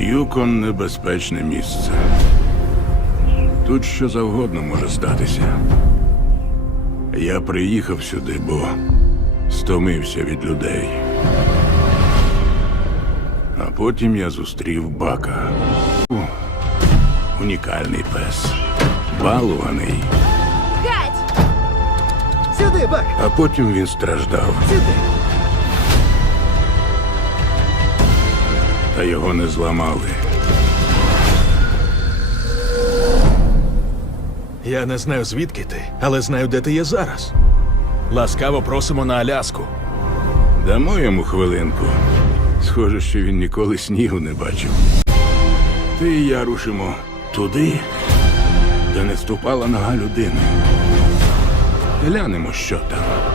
Юкон – небезпечне місце. Тут що завгодно може статися. Я приїхав сюди, бо стомився від людей. А потім я зустрів Бака. Унікальний пес. Балуваний. Геть! Сюди, Бак! А потім він страждав. Сюди! Та його не зламали. Я не знаю, звідки ти, але знаю, де ти є зараз. Ласкаво просимо на Аляску. Дамо йому хвилинку. Схоже, що він ніколи снігу не бачив. Ти і я рушимо туди, де не ступала нога людини. Глянемо, що там.